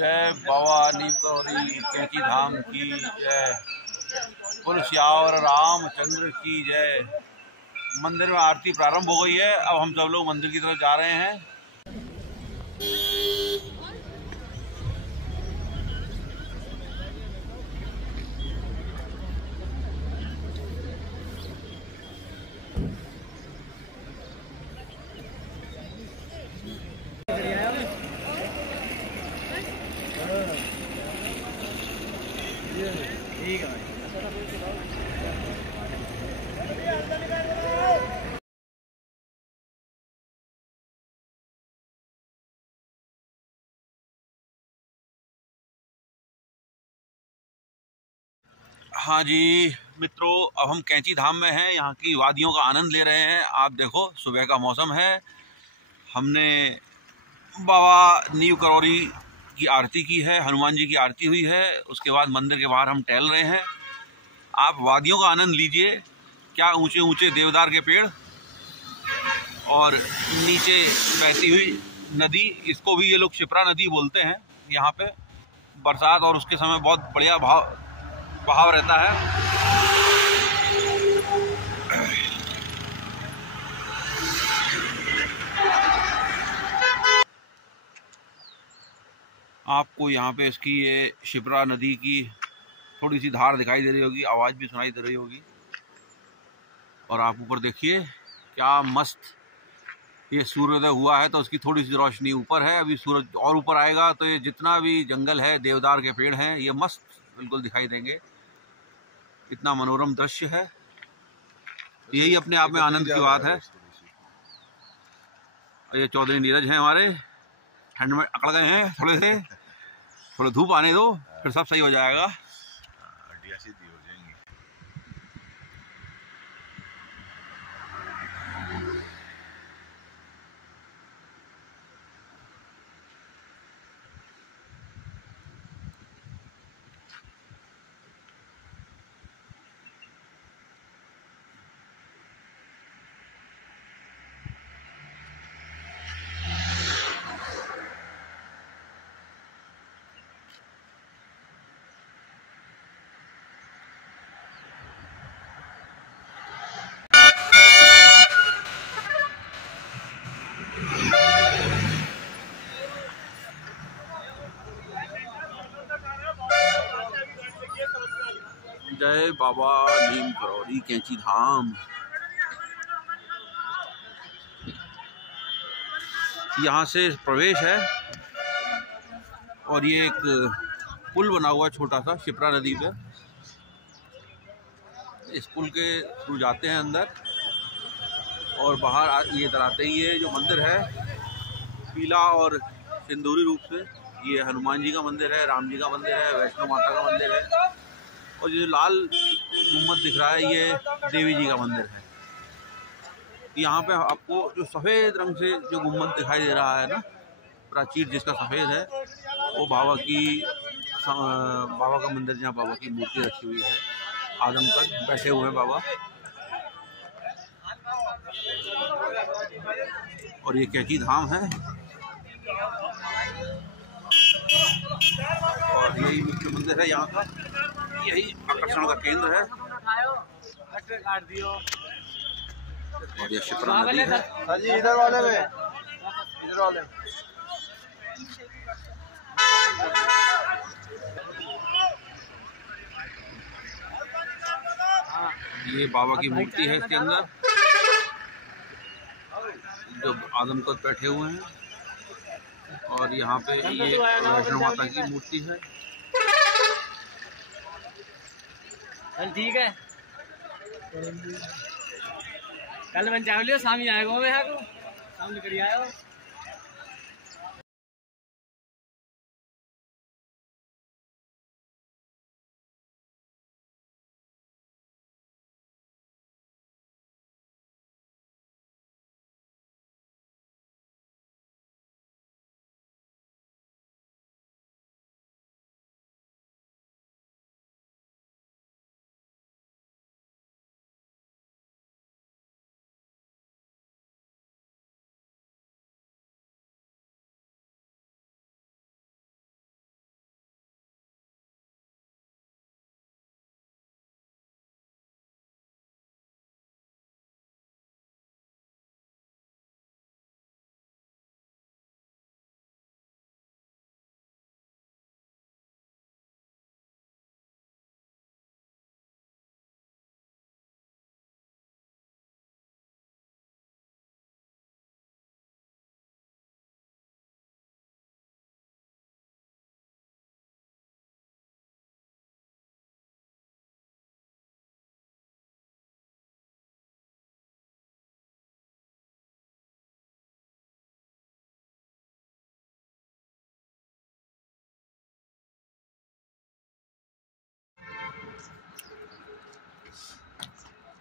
जय बाबा नीमकरोली कैंची धाम की जय। कुल श्यावर रामचंद्र की जय। मंदिर में आरती प्रारंभ हो गई है। अब हम सब लोग मंदिर की तरफ जा रहे हैं। ठीक है। हाँ जी मित्रों, अब हम कैंची धाम में हैं। यहाँ की वादियों का आनंद ले रहे हैं। आप देखो, सुबह का मौसम है। हमने बाबा नीमकरोली की आरती की है, हनुमान जी की आरती हुई है। उसके बाद मंदिर के बाहर हम टहल रहे हैं। आप वादियों का आनंद लीजिए। क्या ऊंचे ऊंचे देवदार के पेड़ और नीचे बहती हुई नदी, इसको भी ये लोग शिप्रा नदी बोलते हैं। यहाँ पे बरसात और उसके समय बहुत बढ़िया बहाव रहता है। आपको यहाँ पे इसकी ये शिप्रा नदी की थोड़ी सी धार दिखाई दे रही होगी, आवाज़ भी सुनाई दे रही होगी। और आप ऊपर देखिए क्या मस्त ये सूर्योदय हुआ है, तो उसकी थोड़ी सी रोशनी ऊपर है। अभी सूरज और ऊपर आएगा तो ये जितना भी जंगल है, देवदार के पेड़ हैं, ये मस्त बिल्कुल दिखाई देंगे। इतना मनोरम दृश्य है, यही अपने आप में आनंद की बात है। ये चौधरी नीरज हैं हमारे, ठंड में अकड़ गए हैं थोड़े से। थोड़ा धूप आने दो, फिर सब सही हो जाएगा। जय बाबा नीमकरोली कैंची धाम। यहाँ से प्रवेश है और ये एक पुल बना हुआ है छोटा सा शिप्रा नदी पे। इस पुल के थ्रू जाते हैं अंदर और बाहर ये इधर आते ही ये जो मंदिर है पीला और सिंदूरी रूप से, ये हनुमान जी का मंदिर है, राम जी का मंदिर है, वैष्णो माता का मंदिर है। और ये लाल गुम्बद दिख रहा है, ये देवी जी का मंदिर है। यहाँ पे आपको जो सफ़ेद रंग से जो गुम्बद दिखाई दे रहा है ना, प्राचीर जिसका सफ़ेद है, वो बाबा का मंदिर, जहाँ बाबा की मूर्ति रखी हुई है। आदमकद बैठे हुए हैं बाबा। और ये कैंची धाम है और यही मुख्य मंदिर है यहाँ का, यही आकर्षण का केंद्र है। और ये शिप्रा नदी है। इधर वाले में, इधर वाले में। ये बाबा की मूर्ति है इसके अंदर, जो आदमकद बैठे हुए हैं। और यहाँ पे ये वैष्णो माता की मूर्ति है। ठीक है, कल बन चावलियो शाम ही आएगा मैं यहाँ को, शाम निकल आयो।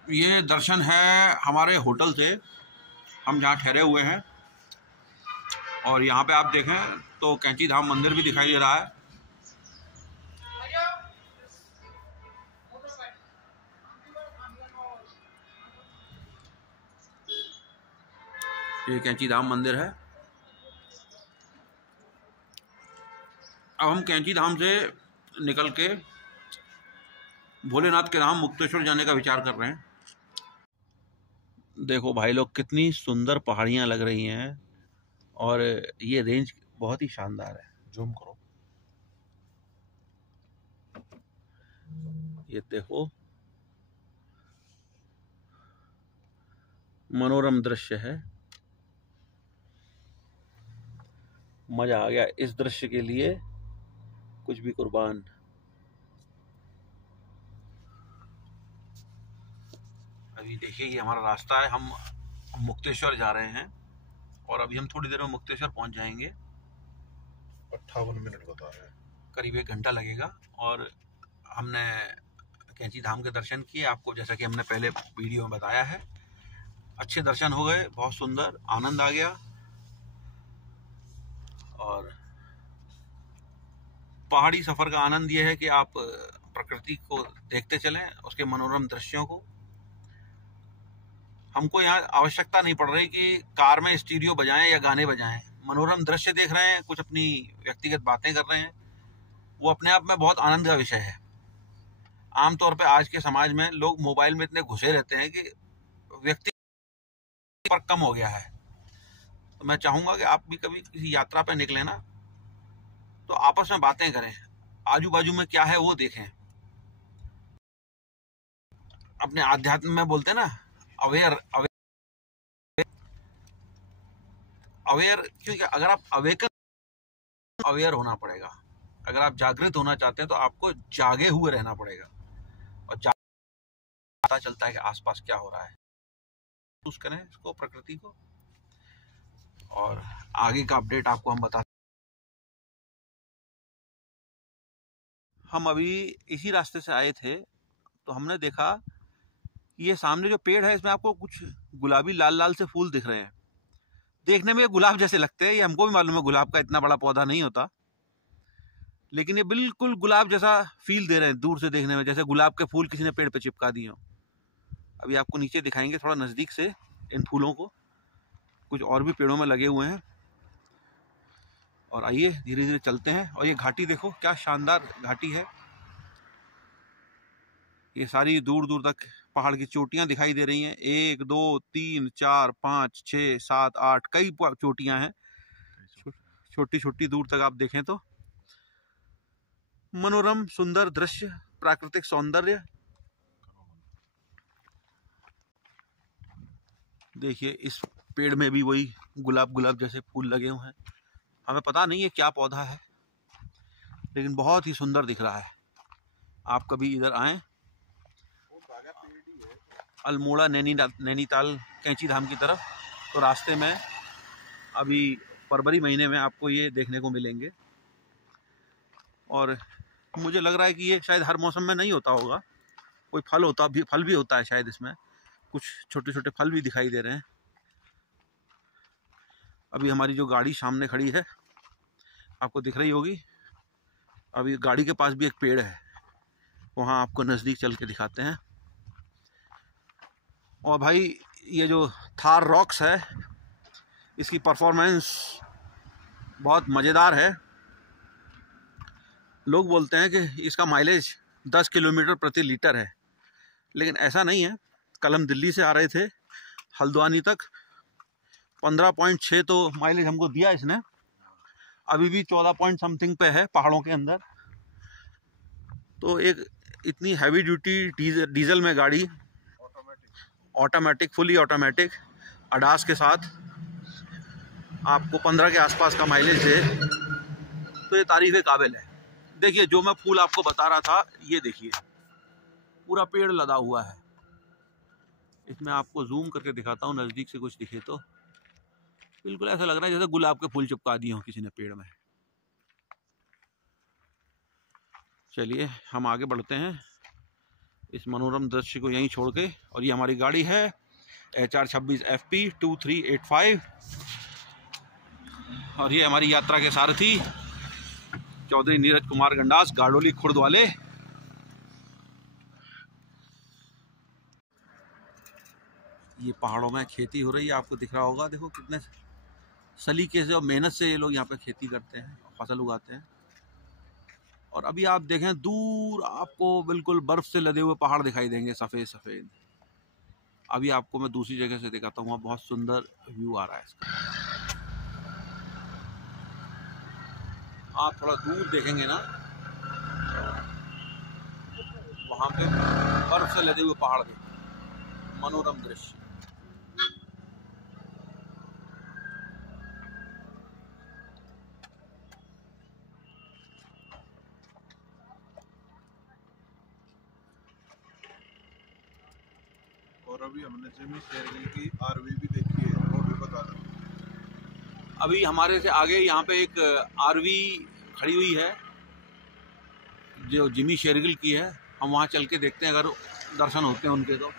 ये दर्शन है हमारे होटल से, हम जहाँ ठहरे हुए हैं। और यहाँ पे आप देखें तो कैंची धाम मंदिर भी दिखाई दे रहा है। ये कैंची धाम मंदिर है। अब हम कैंची धाम से निकल के भोलेनाथ के धाम मुक्तेश्वर जाने का विचार कर रहे हैं। देखो भाई लोग, कितनी सुंदर पहाड़ियाँ लग रही हैं और ये रेंज बहुत ही शानदार है। जूम करो, ये देखो, मनोरम दृश्य है। मजा आ गया इस दृश्य के लिए, कुछ भी कुर्बान। अभी देखिए ये हमारा रास्ता है, हम मुक्तेश्वर जा रहे हैं और अभी हम थोड़ी देर में मुक्तेश्वर पहुंच जाएंगे। 58 मिनट बता रहे हैं, करीब 1 घंटा लगेगा। और हमने कैंची धाम के दर्शन किए आपको, जैसा कि हमने पहले वीडियो में बताया है। अच्छे दर्शन हो गए, बहुत सुंदर, आनंद आ गया। और पहाड़ी सफर का आनंद यह है कि आप प्रकृति को देखते चलें, उसके मनोरम दृश्यों को। हमको यहाँ आवश्यकता नहीं पड़ रही कि कार में स्टीरियो बजाएं या गाने बजाएं। मनोरम दृश्य देख रहे हैं, कुछ अपनी व्यक्तिगत बातें कर रहे हैं, वो अपने आप में बहुत आनंद का विषय है। आमतौर पे आज के समाज में लोग मोबाइल में इतने घुसे रहते हैं कि व्यक्ति पर कम हो गया है। तो मैं चाहूंगा कि आप भी कभी किसी यात्रा पे निकले ना, तो आपस में बातें करें, आजू बाजू में क्या है वो देखें। अपने आध्यात्म में बोलते हैं ना, अवेयर अवेयर, क्योंकि अगर आप अवेयर होना पड़ेगा। अगर आप जागृत होना चाहते हैं तो आपको जागे हुए रहना पड़ेगा और पता चलता है कि आसपास क्या हो रहा है। महसूस करें इसको, प्रकृति को, और आगे का अपडेट आपको हम बता। हम अभी इसी रास्ते से आए थे तो हमने देखा ये सामने जो पेड़ है इसमें आपको कुछ गुलाबी लाल लाल से फूल दिख रहे हैं। देखने में ये गुलाब जैसे लगते हैं, ये हमको भी मालूम है गुलाब का इतना बड़ा पौधा नहीं होता, लेकिन ये बिल्कुल गुलाब जैसा फील दे रहे हैं दूर से देखने में, जैसे गुलाब के फूल किसी ने पेड़ पे चिपका दिए हो। अभी आपको नीचे दिखाएंगे थोड़ा नज़दीक से इन फूलों को, कुछ और भी पेड़ों में लगे हुए हैं। और आइए धीरे धीरे चलते हैं। और ये घाटी देखो, क्या शानदार घाटी है। ये सारी दूर दूर तक पहाड़ की चोटियां दिखाई दे रही हैं। 1 2 3 4 5 6 7 8 कई चोटियां हैं, छोटी छोटी दूर तक आप देखें तो। मनोरम सुंदर दृश्य, प्राकृतिक सौंदर्य। देखिए इस पेड़ में भी वही गुलाब गुलाब जैसे फूल लगे हुए हैं। हमें पता नहीं है क्या पौधा है, लेकिन बहुत ही सुंदर दिख रहा है। आप कभी इधर आएं, अल्मोड़ा नैनीताल कैंची धाम की तरफ, तो रास्ते में अभी फरवरी महीने में आपको ये देखने को मिलेंगे। और मुझे लग रहा है कि ये शायद हर मौसम में नहीं होता होगा, कोई फल भी होता है शायद इसमें, कुछ छोटे छोटे फल भी दिखाई दे रहे हैं। अभी हमारी जो गाड़ी सामने खड़ी है आपको दिख रही होगी, अभी गाड़ी के पास भी एक पेड़ है, वहाँ आपको नज़दीक चल के दिखाते हैं। और भाई ये जो थार रॉक्स है, इसकी परफॉर्मेंस बहुत मज़ेदार है। लोग बोलते हैं कि इसका माइलेज 10 किलोमीटर प्रति लीटर है, लेकिन ऐसा नहीं है। कल हम दिल्ली से आ रहे थे हल्द्वानी तक, 15.6 तो माइलेज हमको दिया इसने। अभी भी 14 पॉइंट समथिंग पे है पहाड़ों के अंदर। तो एक इतनी हैवी ड्यूटी डीजल में गाड़ी, ऑटोमेटिक, फुली ऑटोमेटिक अडास के साथ आपको 15 के आसपास का माइलेज दे, तो ये तारीफ़ काबिल है। देखिए जो मैं फूल आपको बता रहा था, ये देखिए पूरा पेड़ लदा हुआ है। इसमें आपको जूम करके दिखाता हूँ, नज़दीक से कुछ दिखे तो बिल्कुल ऐसा लग रहा है जैसे गुलाब के फूल चिपका दिए हों किसी ने पेड़ में। चलिए हम आगे बढ़ते हैं। इस मनोरम दृश्य को यहीं छोड़ के। और ये हमारी गाड़ी है HR26 FP 2385 और ये हमारी यात्रा के सारथी चौधरी नीरज कुमार गंडास, गाड़ोली खुर्द वाले। ये पहाड़ों में खेती हो रही है, आपको दिख रहा होगा। देखो कितने सलीके से और मेहनत से ये लोग यहाँ पे खेती करते हैं, फसल उगाते हैं। और अभी आप देखें दूर आपको बिल्कुल बर्फ से लदे हुए पहाड़ दिखाई देंगे, सफ़ेद सफ़ेद। अभी आपको मैं दूसरी जगह से दिखाता हूँ, वहाँ बहुत सुंदर व्यू आ रहा है इसका। आप थोड़ा दूर देखेंगे ना, वहाँ पे बर्फ से लदे हुए पहाड़ देखें, मनोरम दृश्य। और अभी हमने जिमी शेरगिल की आरवी भी देखी है, वो भी बता दो। अभी हमारे से आगे यहाँ पे एक आरवी खड़ी हुई है जो जिमी शेरगिल की है। हम वहाँ चल के देखते हैं, अगर दर्शन होते हैं उनके तो।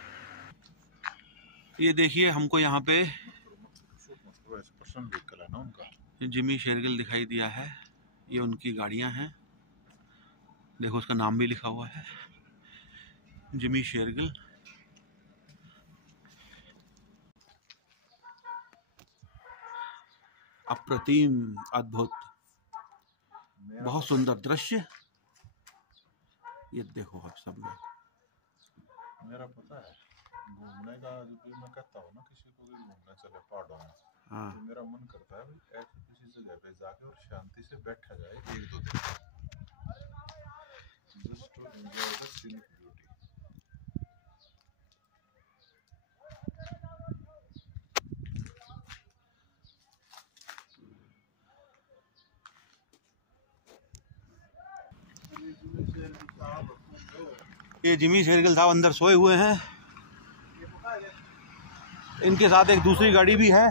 ये देखिए हमको यहाँ पे पर्सनल व्हीकल है ना उनका, जिमी शेरगिल दिखाई दिया है। ये उनकी गाड़ियाँ हैं, देखो उसका नाम भी लिखा हुआ है, जिमी शेरगिल। अप्रतिम, अद्भुत, बहुत सुंदर दृश्य। ये देखो आप सब लोग। मेरा पता है घूमने का, जब भी मैं कहता हूँ ना किसी को भी घूमने चले पहाड़ों में, हाँ, तो मेरा मन करता है भाई ऐसी किसी जगह पे जाके और शांति से बैठा जाए 1-2 दिन, just to enjoy the scenic beauty. ये जिमी शेरगिल साहब अंदर सोए हुए हैं। इनके साथ एक दूसरी गाड़ी भी है।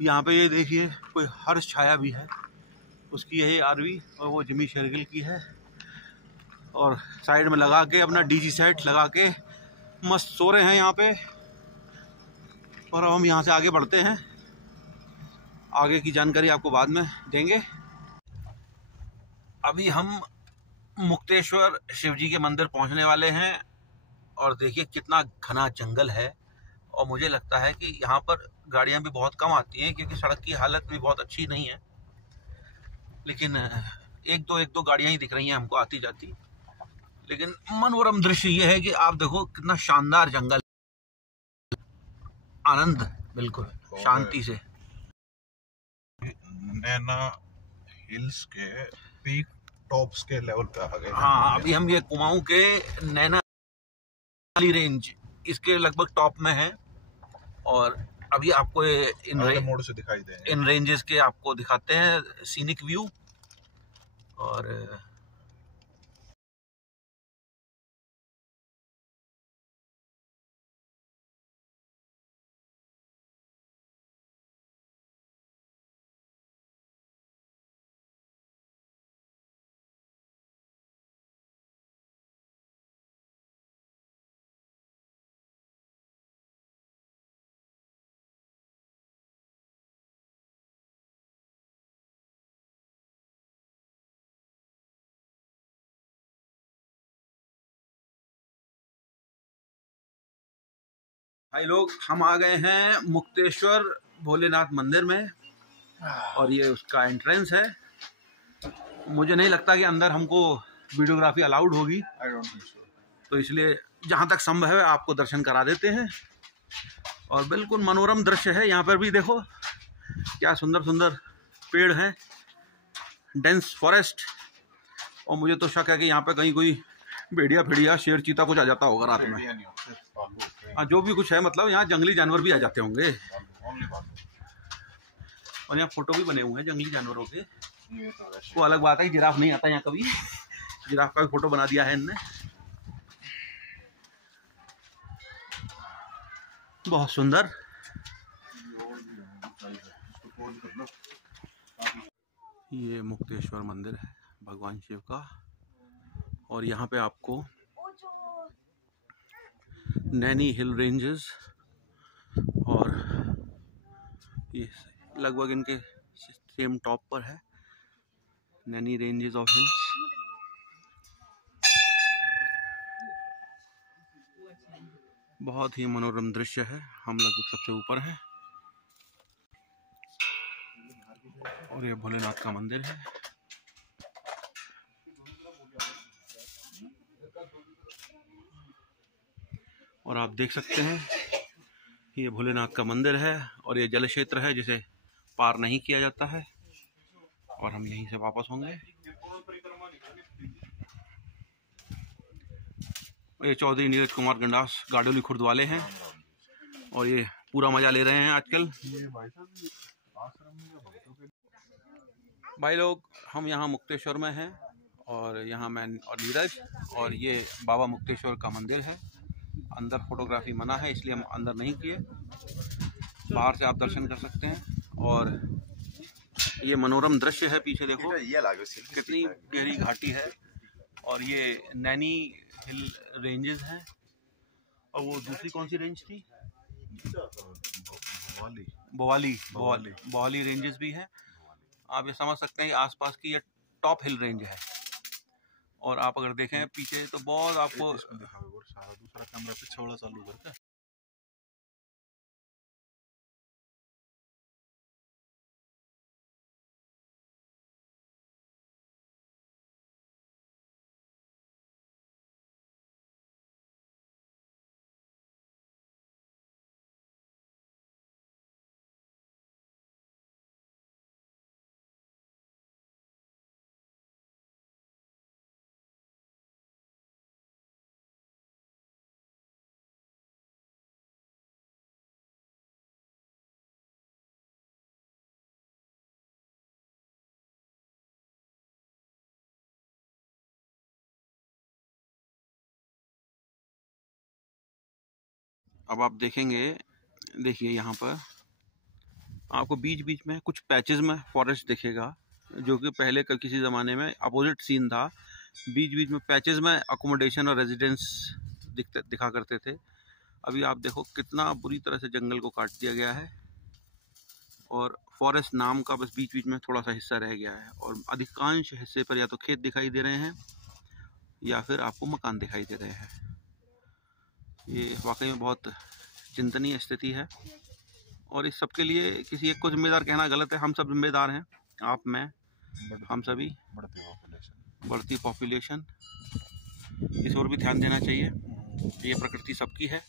यहाँ पे ये देखिए कोई हर्ष छाया भी है, उसकी यही आरवी और वो जिमी शेरगिल की है। और साइड में लगा के अपना डीजी सेट लगा के मस्त सो रहे हैं यहाँ पे। और अब हम यहाँ से आगे बढ़ते हैं, आगे की जानकारी आपको बाद में देंगे। अभी हम मुक्तेश्वर शिवजी के मंदिर पहुँचने वाले हैं और देखिए कितना घना जंगल है। और मुझे लगता है कि यहाँ पर गाड़ियाँ भी बहुत कम आती हैं क्योंकि सड़क की हालत भी बहुत अच्छी नहीं है। लेकिन एक दो गाड़ियाँ ही दिख रही हैं हमको आती जाती। लेकिन मनोरम दृश्य ये है कि आप देखो कितना शानदार जंगल, आनंद बिल्कुल शांति से। नैना हिल्स के पीक टॉप्स के लेवल पे आ गए। हाँ, अभी हम ये कुमाऊं के नैना रेंज इसके लगभग टॉप में है। और अभी आपको मोड़ से दिखाई देंगे, इन रेंजेस के आपको दिखाते हैं सीनिक व्यू। और भाई लोग, हम आ गए हैं मुक्तेश्वर भोलेनाथ मंदिर में और ये उसका एंट्रेंस है। मुझे नहीं लगता कि अंदर हमको वीडियोग्राफी अलाउड होगी, तो इसलिए जहाँ तक संभव है आपको दर्शन करा देते हैं। और बिल्कुल मनोरम दृश्य है। यहाँ पर भी देखो क्या सुंदर सुंदर पेड़ हैं, डेंस फॉरेस्ट। और मुझे तो शक है कि यहाँ पे कहीं कोई भेड़िया फिड़िया शेर चीता कुछ आ जाता होगा रात में। हाँ, जो भी कुछ है, मतलब यहाँ जंगली जानवर भी आ जाते होंगे। और यहाँ फोटो भी बने हुए हैं जंगली जानवरों के। वो अलग बात है, जिराफ नहीं आता यहाँ कभी। जिराफ का भी फोटो बना दिया है इनने। बहुत सुंदर। ये मुक्तेश्वर मंदिर है भगवान शिव का, और यहाँ पे आपको नैनी हिल रेंजेस और ये लगभग इनके सेम टॉप पर है नैनी रेंजेस ऑफ हिल्स। बहुत ही मनोरम दृश्य है। हम लगभग सबसे ऊपर हैं और ये भोलेनाथ का मंदिर है। और आप देख सकते हैं ये भोलेनाथ का मंदिर है और ये जल क्षेत्र है जिसे पार नहीं किया जाता है, और हम यहीं से वापस होंगे। ये चौधरी नीरज कुमार गंडास गाडोली खुर्द वाले हैं और ये पूरा मजा ले रहे हैं आजकल। भाई लोग, हम यहाँ मुक्तेश्वर में हैं और यहाँ मैं और नीरज, और ये बाबा मुक्तेश्वर का मंदिर है। अंदर फोटोग्राफी मना है इसलिए हम अंदर नहीं किए, बाहर से आप दर्शन कर सकते हैं। और ये मनोरम दृश्य है, पीछे देखो कितनी गहरी घाटी है, और ये नैनी हिल रेंजेस हैं। और वो दूसरी कौन सी रेंज थी? बोवाली रेंजेस भी है। आप ये समझ सकते हैं आसपास की ये टॉप हिल रेंज है। और आप अगर देखें पीछे तो बहुत आपको दूसरा कैमरा पीछे वाला चालू करके अब आप देखेंगे, देखिए यहाँ पर आपको बीच बीच में कुछ पैचेस में फॉरेस्ट दिखेगा, जो कि पहले किसी ज़माने में अपोजिट सीन था। बीच बीच में पैचेस में अकोमोडेशन और रेजिडेंस दिखा करते थे। अभी आप देखो कितना बुरी तरह से जंगल को काट दिया गया है और फॉरेस्ट नाम का बस बीच बीच में थोड़ा सा हिस्सा रह गया है, और अधिकांश हिस्से पर या तो खेत दिखाई दे रहे हैं या फिर आपको मकान दिखाई दे रहे हैं। ये वाकई में बहुत चिंतनीय स्थिति है, और इस सब के लिए किसी एक को जिम्मेदार कहना गलत है। हम सब जिम्मेदार हैं, आप, मैं, हम सभी। बढ़ती पॉपुलेशन, इस ओर भी ध्यान देना चाहिए। ये प्रकृति सबकी है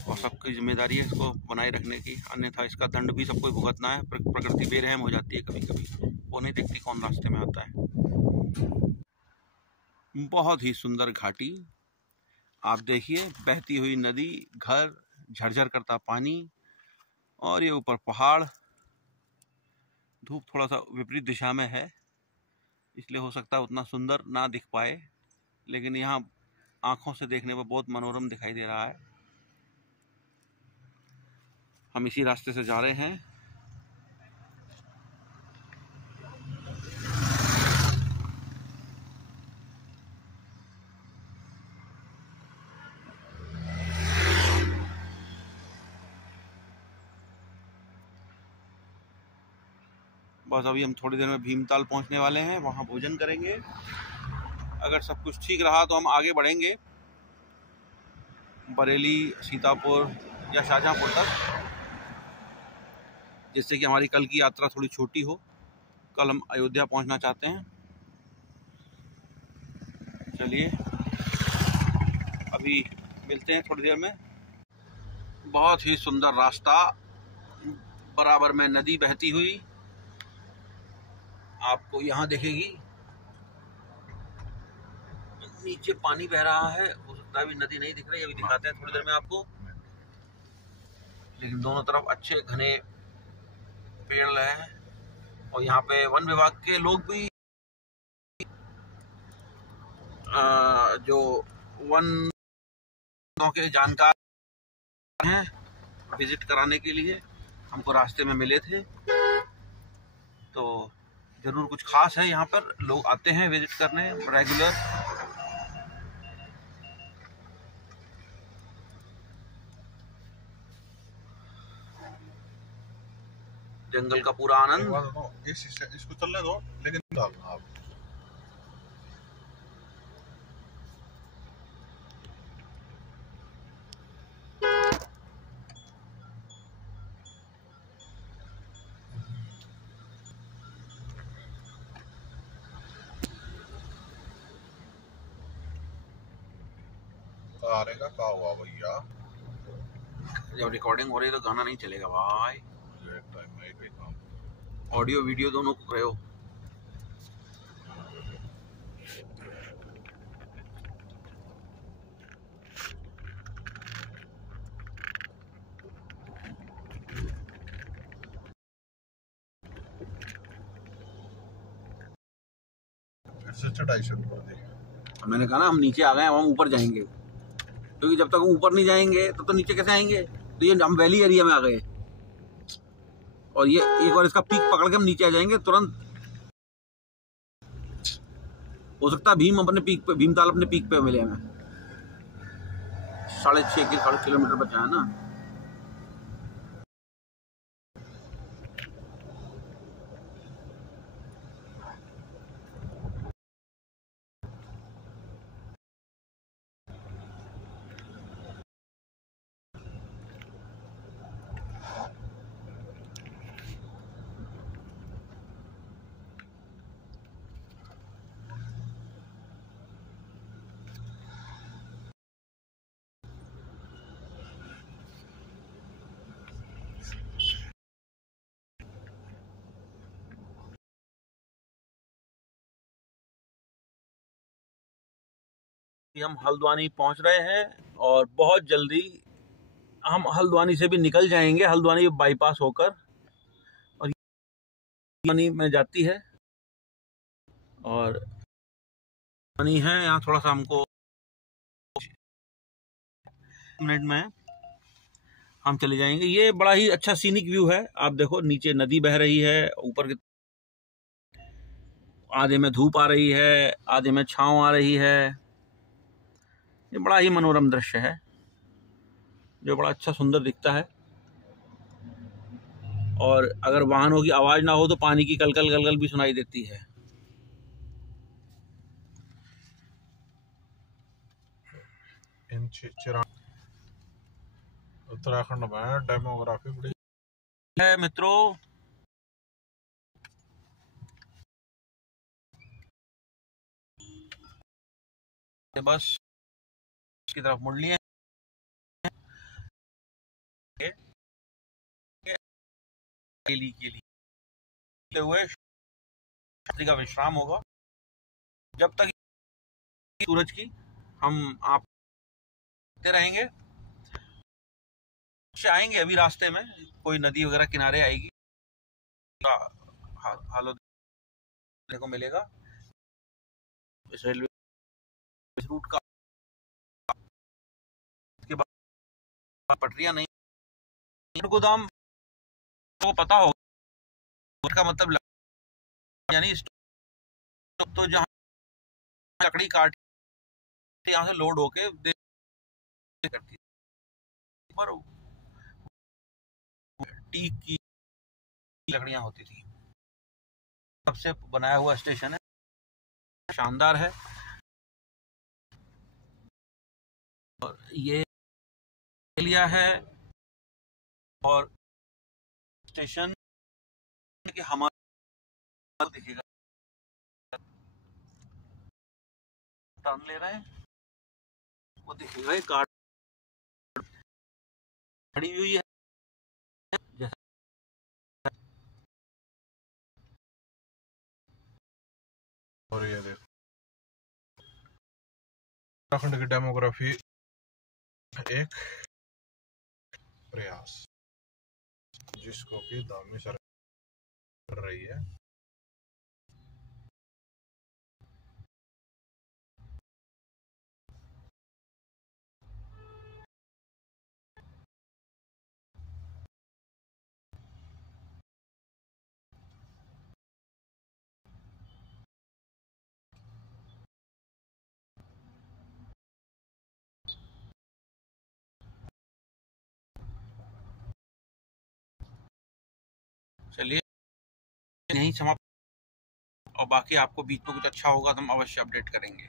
और सबकी जिम्मेदारी है इसको बनाए रखने की, अन्यथा इसका दंड भी सबको भुगतना है। प्रकृति बेरहम हो जाती है कभी कभी, वो नहीं देखती कौन रास्ते में आता है। बहुत ही सुंदर घाटी, आप देखिए बहती हुई नदी, घर, झरझर करता पानी, और ये ऊपर पहाड़। धूप थोड़ा सा विपरीत दिशा में है इसलिए हो सकता है उतना सुंदर ना दिख पाए, लेकिन यहाँ आंखों से देखने पर बहुत मनोरम दिखाई दे रहा है। हम इसी रास्ते से जा रहे हैं। बस अभी हम थोड़ी देर में भीमताल पहुंचने वाले हैं, वहां भोजन करेंगे। अगर सब कुछ ठीक रहा तो हम आगे बढ़ेंगे बरेली, सीतापुर या शाहजहांपुर तक, जिससे कि हमारी कल की यात्रा थोड़ी छोटी हो। कल हम अयोध्या पहुंचना चाहते हैं। चलिए अभी मिलते हैं थोड़ी देर में। बहुत ही सुंदर रास्ता, बराबर में नदी बहती हुई आपको यहाँ दिखेगी। नीचे पानी बह रहा है, हो सकता है अभी नदी नहीं दिख रही, अभी दिखाते हैं थोड़ी देर में आपको। लेकिन दोनों तरफ अच्छे घने पेड़ हैं और यहाँ पे वन विभाग के लोग भी जो वन के जानकार हैं, विजिट कराने के लिए हमको रास्ते में मिले थे। तो ज़रूर कुछ खास है यहाँ पर, लोग आते हैं विजिट करने रेगुलर। जंगल का पूरा आनंद। इसको चलने दो, लेकिन डालना आप। आरेगा का हुआ भैया, जब रिकॉर्डिंग हो रही है तो गाना नहीं चलेगा भाई, एक टाइम में एक ही काम। ऑडियो वीडियो दोनों कर रहे हो। फिर से चढ़ाई शुरू कर दी। मैंने कहा ना हम नीचे आ गए, हम ऊपर जाएंगे, क्योंकि जब तक हम ऊपर नहीं जाएंगे तब तो नीचे कैसे आएंगे। तो ये हम वैली एरिया में आ गए, और ये एक बार इसका पीक पकड़ के हम नीचे आ जाएंगे तुरंत। हो सकता है भीम अपने पीक पे, भीमताल अपने पीक पे मिले हमें। 6.5 किलोमीटर बचा है ना। हम हल्द्वानी पहुंच रहे हैं और बहुत जल्दी हम हल्द्वानी से भी निकल जाएंगे, हल्द्वानी बाईपास होकर, और हल्द्वानी में जाती है। और हल्द्वानी है यहाँ थोड़ा सा हमको मिनट में हम चले जाएंगे। ये बड़ा ही अच्छा सीनिक व्यू है, आप देखो नीचे नदी बह रही है, ऊपर के आधे में धूप आ रही है, आधे में छांव आ रही है। ये बड़ा ही मनोरम दृश्य है जो बड़ा अच्छा सुंदर दिखता है। और अगर वाहनों की आवाज ना हो तो पानी की कलकल कलकल भी सुनाई देती है। उत्तराखंड में डेमोग्राफी बड़ी है मित्रों। बस की तरफ मुड़ लिए के लिए हुए का विश्राम होगा जब तक सूरज की हम आप रहेंगे। आएंगे अभी रास्ते में कोई नदी वगैरह किनारे आएगी, हालत देखने को मिलेगा इस रेलवे रूट का। इसके बाद पटरियां नहीं, गोदाम तो पता होगा का मतलब, यानी तो जहाँ लकड़ी काट यहाँ से लोड होके करती है, पर टीक की लकड़ियां होती थी। सबसे बनाया हुआ स्टेशन है, शानदार है। और ये लिया है और स्टेशन के हमारा दिखेगा, टर्न ले रहे हैं वो दिखेगा, एक कार खड़ी हुई है जैसा। और ये देखो उत्तराखंड की डेमोग्राफी एक प्रयास, जिसको कि दामी सरकार कर रही है। चलिए यहीं समाप्त, और बाकी आपको बीच में कुछ अच्छा होगा तो हम अवश्य अपडेट करेंगे।